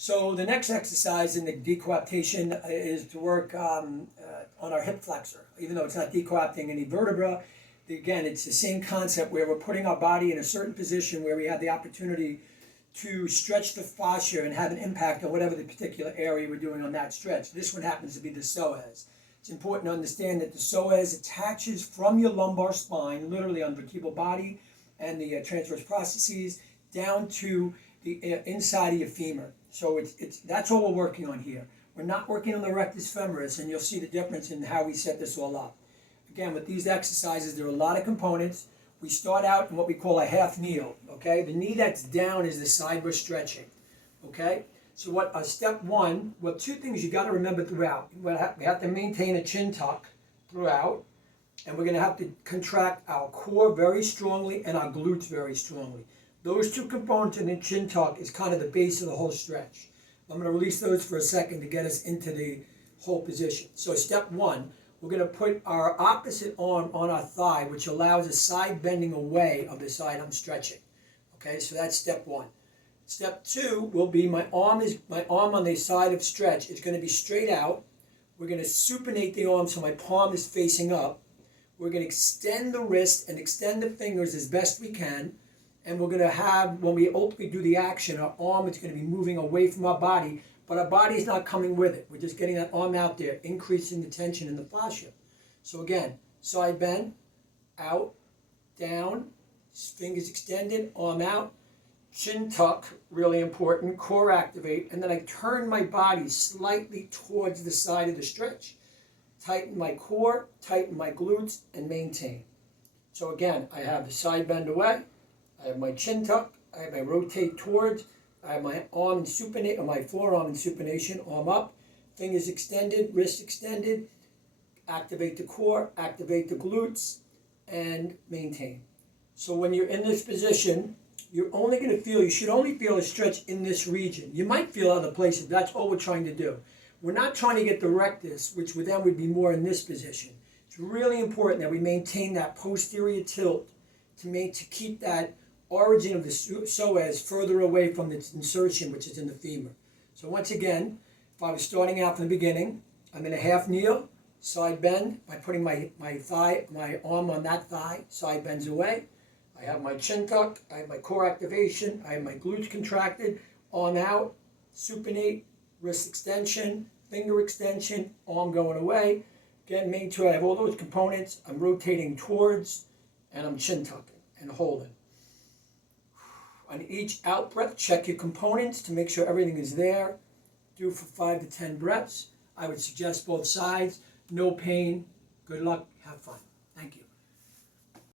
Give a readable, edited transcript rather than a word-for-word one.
So the next exercise in the decoaptation is to work on our hip flexor. Even though it's not decoapting any vertebra, again, it's the same concept where we're putting our body in a certain position where we have the opportunity to stretch the fascia and have an impact on whatever the particular area we're doing on that stretch. This one happens to be the psoas. It's important to understand that the psoas attaches from your lumbar spine, literally on the vertebral body and the transverse processes, down to the inside of your femur. So that's what we're working on here. We're not working on the rectus femoris, and you'll see the difference in how we set this all up. Again, with these exercises, there are a lot of components. We start out in what we call a half kneel, okay? The knee that's down is the side we're stretching, okay? So step one, well, two things you got to remember throughout. We have to maintain a chin tuck throughout, and we're going to have to contract our core very strongly and our glutes very strongly. Those two components in the chin tuck is kind of the base of the whole stretch. I'm going to release those for a second to get us into the whole position. So step one, we're going to put our opposite arm on our thigh, which allows a side bending away of the side I'm stretching. Okay, so that's step one. Step two will be my arm on the side of stretch. It's going to be straight out. We're going to supinate the arm so my palm is facing up. We're going to extend the wrist and extend the fingers as best we can. And we're going to have, when we ultimately do the action, our arm is going to be moving away from our body, but our body is not coming with it. We're just getting that arm out there, increasing the tension in the fascia. So again, side bend, out, down, fingers extended, arm out, chin tuck, really important, core activate, and then I turn my body slightly towards the side of the stretch. Tighten my core, tighten my glutes, and maintain. So again, I have the side bend away, I have my chin tuck, I have my rotate towards, I have my arm in supination, or my forearm in supination, arm up, fingers extended, wrist extended, activate the core, activate the glutes, and maintain. So when you're in this position, you're only going to feel, you should only feel a stretch in this region. You might feel other places, that's all we're trying to do. We're not trying to get the rectus, which then would be more in this position. It's really important that we maintain that posterior tilt to keep that origin of the psoas further away from its insertion, which is in the femur. So once again, if I was starting out from the beginning, I'm in a half kneel, side bend by putting my arm on that thigh, side bends away. I have my chin tuck, I have my core activation, I have my glutes contracted, arm out, supinate, wrist extension, finger extension, arm going away. Again, make sure I have all those components. I'm rotating towards, and I'm chin tucking and holding. On each out breath, check your components to make sure everything is there. Do for 5 to 10 breaths. I would suggest both sides. No pain. Good luck. Have fun. Thank you.